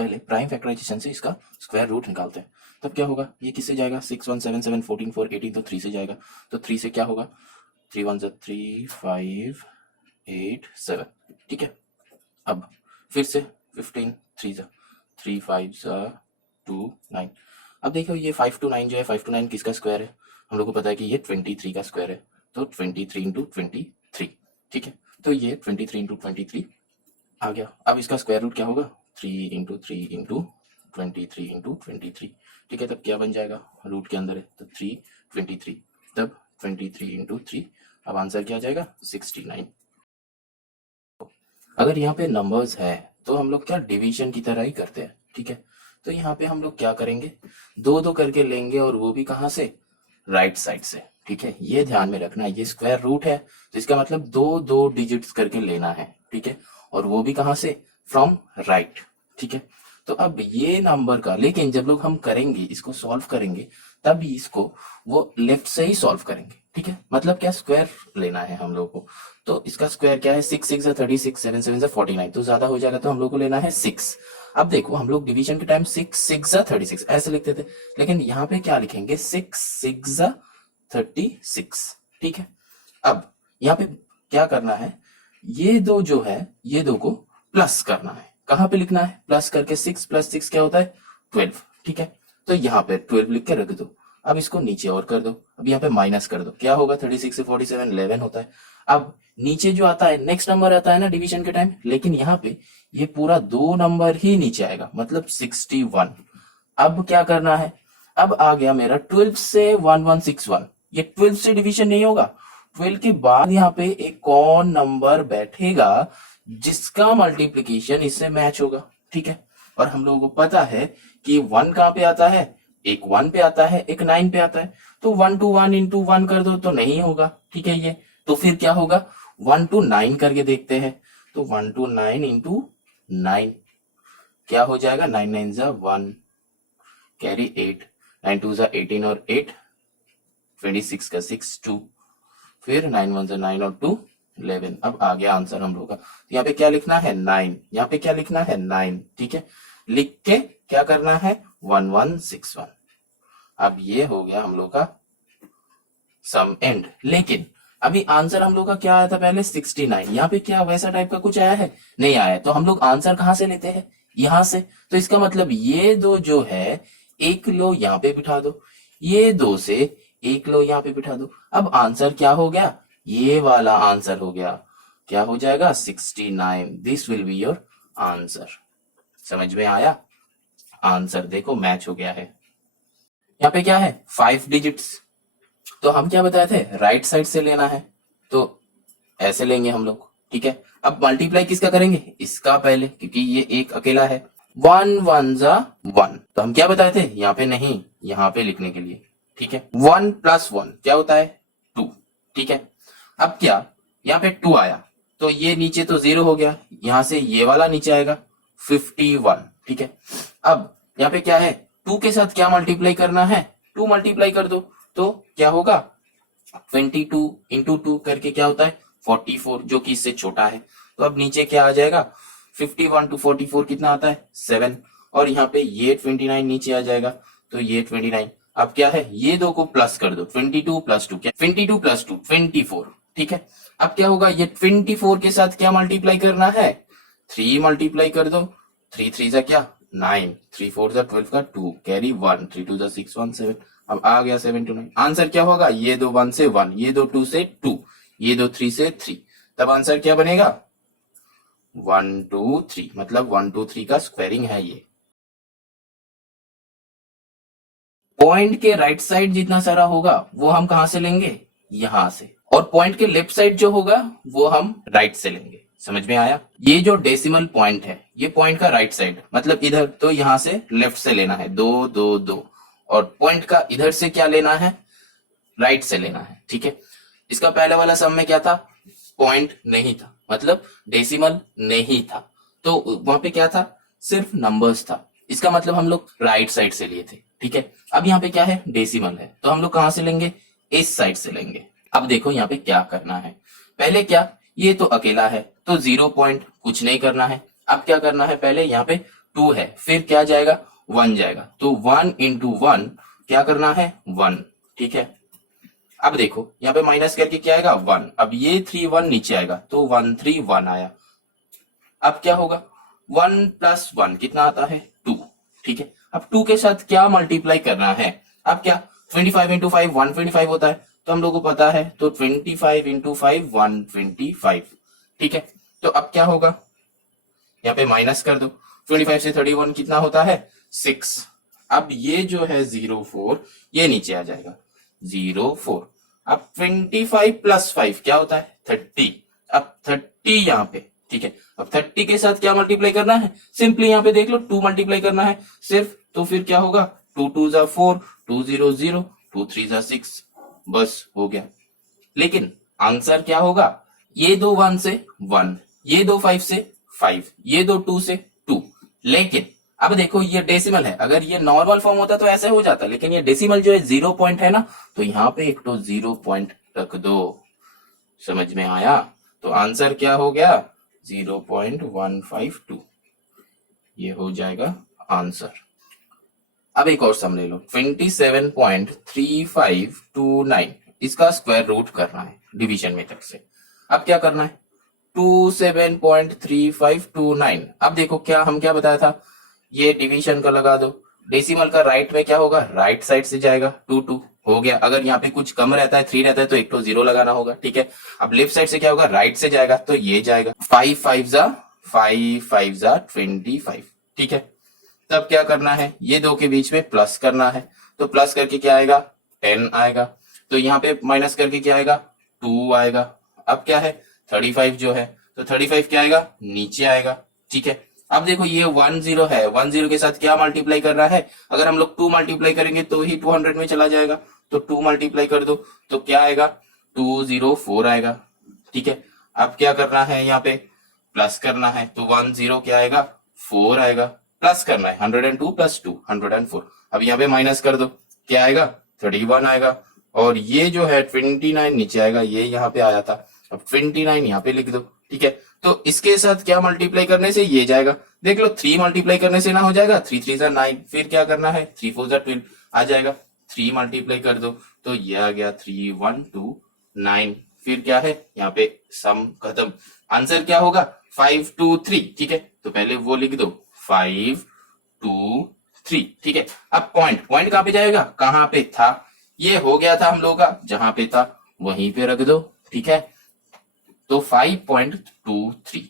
पहले prime factorisation से इसका स्क्वायर रूट निकालते हैं। तब क्या होगा, ये किससे जाएगा, 6 1 7 7 14 4 18, तो 3 से जाएगा। तो 3 से क्या होगा, 3 1 3 5 8 7, ठीक है। अब फिर से 15 3 3 5 2 9। अब देखो ये 5 to 9 जो है, 5 to 9 किसका स्क्वायर है, हम लोग को पता है कि ये 23 का स्क्वायर है। तो 23 इंटू 23, ठीक है। तो ये 23 इंटू 23 आ गया। अब इसका स्क्वायर रूट क्या होगा, 3 इंटू 3 इंटू 23 इंटू 23, ठीक है। तब क्या बन जाएगा, रूट के अंदर है तो 323, तब 23 इंटू 3, अब आंसर क्या आ जाएगा, 69। अगर यहाँ पे नंबर्स है तो हम लोग क्या डिवीजन की तरह ही करते हैं, ठीक है। तो यहाँ पे हम लोग क्या करेंगे, दो दो करके लेंगे, और वो भी कहाँ से, राइट साइड से, ठीक है। ये ध्यान में रखना, ये स्क्वायर रूट है तो इसका मतलब दो दो डिजिट्स करके लेना है, ठीक है। और वो भी कहाँ से, फ्रॉम राइट, ठीक है। तो अब ये नंबर का, लेकिन जब लोग हम करेंगे इसको सॉल्व करेंगे तब इसको वो लेफ्ट से ही सॉल्व करेंगे, ठीक है। मतलब क्या, स्क्वायर लेना है हम लोग को। तो इसका स्क्वायर क्या है, 6 6 36, 7 7 49, तो ज्यादा हो जाएगा, तो हम लोग को लेना है 6। अब देखो हम लोग डिवीजन के टाइम 6 6 36 ऐसे लिखते थे, लेकिन यहाँ पे क्या लिखेंगे, 6 6 36, ठीक है। अब यहाँ पे क्या करना है, ये दो जो है, ये दो को प्लस करना है। कहाँ पे लिखना है, प्लस करके 6 + 6 क्या होता है, 12, ठीक है। तो यहाँ पे 12 लिख के रख दो। अब इसको नीचे और कर दो, अब यहाँ पे माइनस कर दो, क्या होगा, 36 से 47 11 होता है। अब नीचे जो आता है नेक्स्ट नंबर आता है ना डिवीजन के टाइम, लेकिन यहाँ पे ये पूरा 2 नंबर ही नीचे आएगा, मतलब 61। अब क्या करना है, अब आ गया मेरा 12 से 1161, ये 12 से डिवीजन नहीं होगा। 12 के बाद यहाँ पे एक कौन नंबर बैठेगा जिसका मल्टीप्लीकेशन इससे मैच होगा, ठीक है। और हम लोगों को पता है कि 1 कहाँ पे आता है, एक 1 पे आता है, एक 9 पे आता है। तो 1 to 1 इंटू 1 कर दो तो नहीं होगा, ठीक है। ये तो फिर क्या होगा, 1 to 9 करके देखते हैं। तो 1 to 9 इंटू 9 क्या हो जाएगा, 9 9 ज़ा 1, कैरी 8, 9 2 ज़ा 18 और 8 26 का 6 2, फिर 9 1 ज़ा 9 और 2 11। अब आ गया आंसर हम लोग का। यहाँ पे क्या लिखना है, 9, यहाँ पे क्या लिखना है, 9, ठीक है। लिख के क्या करना है, 1161। अब ये हो गया हम लोग का सम एंड। लेकिन अभी आंसर हम लोग का क्या आया था पहले, 69। यहाँ पे क्या वैसा टाइप का कुछ आया है, नहीं आया। तो हम लोग आंसर कहाँ से लेते हैं, यहां से। तो इसका मतलब ये दो जो है, एक लो यहाँ पे बिठा दो, ये दो से एक लो यहाँ पे बिठा दो। अब आंसर क्या हो गया, ये वाला आंसर हो गया, क्या हो जाएगा, 69। This will be your answer. समझ में आया, आंसर देखो मैच हो गया है। यहाँ पे क्या है, 5 डिजिट्स। तो हम क्या बताए थे, राइट साइड से लेना है, तो ऐसे लेंगे हम लोग, ठीक है। अब मल्टीप्लाई किसका करेंगे, इसका पहले, क्योंकि ये एक अकेला है। 1 1 ज़ा 1, तो हम क्या बताए थे, यहाँ पे नहीं, यहाँ पे लिखने के लिए, ठीक है। 1 + 1 क्या होता है, 2, ठीक है। अब क्या, यहाँ पे 2 आया तो ये नीचे तो 0 हो गया, यहां से ये वाला नीचे आएगा 51, ठीक है। अब यहाँ पे क्या है, 2 के साथ क्या मल्टीप्लाई करना है, 2 मल्टीप्लाई कर दो, तो क्या होगा, 22 इंटू 2 करके क्या होता है, 44, जो कि इससे छोटा है। तो अब नीचे क्या आ जाएगा, 51 to 44 कितना आता है, 7, और यहाँ पे ये 29 नीचे आ जाएगा, तो ये 29। अब क्या है, ये दो को प्लस कर दो, 22 + 2 क्या, 22 + 2 24, ठीक है। अब क्या होगा, ये 24 के साथ क्या मल्टीप्लाई करना है, 3 मल्टीप्लाई कर दो, 3 3 ज़ा क्या, 9, 3 4 ज़ा 12 का 2, कैरी 1, 3 2 ज़ा 6 1 7। अब आ गया 7 to 9। आंसर क्या होगा, ये दो 1 से 1, ये दो 2 से 2, ये दो 3 से 3, तब आंसर क्या बनेगा, 1 2 3, मतलब 1 2 3 का स्क्वायरिंग है ये। पॉइंट के राइट साइड जितना सारा होगा वो हम कहां से लेंगे, यहां से, और पॉइंट के लेफ्ट साइड जो होगा वो हम राइट से लेंगे। समझ में आया, ये जो डेसिमल पॉइंट है, ये पॉइंट का राइट साइड मतलब इधर, तो यहां से लेफ्ट से लेना है 2 2 2, और पॉइंट का इधर से क्या लेना है, राइट से लेना है, ठीक है। इसका पहले वाला सम में क्या था, पॉइंट नहीं था, मतलब डेसिमल नहीं था, तो वहां पे क्या था, सिर्फ नंबर्स था। इसका मतलब हम लोग राइट साइड से लिए थे, ठीक है। अब यहाँ पे क्या है, डेसिमल है, तो हम लोग कहां से लेंगे, इस साइड से लेंगे। अब देखो यहाँ पे क्या करना है, पहले क्या, ये तो अकेला है तो 0 पॉइंट कुछ नहीं करना है। अब क्या करना है, पहले यहाँ पे 2 है, फिर क्या जाएगा 1 जाएगा, तो 1 इंटू 1 क्या करना है 1, ठीक है। अब देखो यहाँ पे माइनस करके क्या आएगा 1, अब ये 3 1 नीचे आएगा तो 1 3 1 आया। अब क्या होगा 1 प्लस 1 कितना आता है 2, ठीक है। अब 2 के साथ क्या मल्टीप्लाई करना है, अब क्या 25 इंटू 5 125 होता है, तो हम लोग को पता है, तो 25 इंटू 5 125, ठीक है। तो अब क्या होगा यहाँ पे माइनस कर दो, 25 से 31 कितना होता है 6। अब ये जो है 04 ये नीचे आ जाएगा 04। अब 25 प्लस 5 क्या होता है 30। अब 30 यहाँ पे, ठीक है। अब 30 के साथ क्या मल्टीप्लाई करना है, सिंपली यहाँ पे देख लो 2 मल्टीप्लाई करना है सिर्फ, तो फिर क्या होगा 2 2 जा 4, 2 0 0, 2 3 जा 6, बस हो गया। लेकिन आंसर क्या होगा, ये दो 1 से 1, ये दो 5 से 5, ये दो 2 से 2। लेकिन अब देखो ये डेसिमल है, अगर ये नॉर्मल फॉर्म होता तो ऐसे हो जाता, लेकिन ये डेसिमल जो है 0 पॉइंट है ना, तो यहाँ पे एक तो 0 पॉइंट रख दो। समझ में आया, तो आंसर क्या हो गया 0.152, ये हो जाएगा आंसर। अब एक और सम ले लो 27.3529, इसका स्क्वायर रूट करना है डिवीजन मेथड से। अब क्या करना है 27.3529। अब देखो क्या हम क्या बताया था, ये डिवीजन का लगा दो, डेसिमल का राइट में क्या होगा राइट साइड से जाएगा 2 2 हो गया। अगर यहाँ पे कुछ कम रहता है 3 रहता है तो एक तो 0 लगाना होगा, ठीक है। अब लेफ्ट साइड से क्या होगा राइट से जाएगा, तो ये जाएगा 5 5 जा 25, ठीक है। तब क्या करना है, ये दो के बीच में प्लस करना है, तो प्लस करके क्या आएगा 10 आएगा, तो यहाँ पे माइनस करके क्या आएगा 2 आएगा। अब क्या है 35 जो है, तो 35 क्या आएगा नीचे आएगा, ठीक है। अब देखो ये 10 है, 10 के साथ क्या मल्टीप्लाई करना है, अगर हम लोग 2 मल्टीप्लाई करेंगे तो ही 200 में चला जाएगा, तो 2 मल्टीप्लाई कर दो तो क्या आएगा 204 आएगा, ठीक है। अब क्या करना है यहाँ पे प्लस करना है, तो 10 क्या आएगा 4 आएगा, प्लस करना है 102 प्लस 2 104। अब यहाँ पे माइनस कर दो क्या आएगा 31 आएगा, और ये जो है 29 नीचे आएगा, ये यहाँ पे आया था, अब 29 यहाँ पे लिख दो, ठीक है। तो इसके साथ क्या मल्टीप्लाई करने से ये जाएगा, देख लो 3 मल्टीप्लाई करने से ना हो जाएगा, 3 3 9, फिर क्या करना है 3 4 12 आ जाएगा, 3 मल्टीप्लाई कर दो तो ये आ गया 3129। फिर क्या है यहाँ पे सम खत्म, आंसर क्या होगा 523, ठीक है। तो पहले वो लिख दो 523, ठीक है। अब पॉइंट पॉइंट कहाँ पे जाएगा, कहाँ पे था, ये हो गया था हम लोग का, जहां पे था वहीं पे रख दो, ठीक है। तो 5.23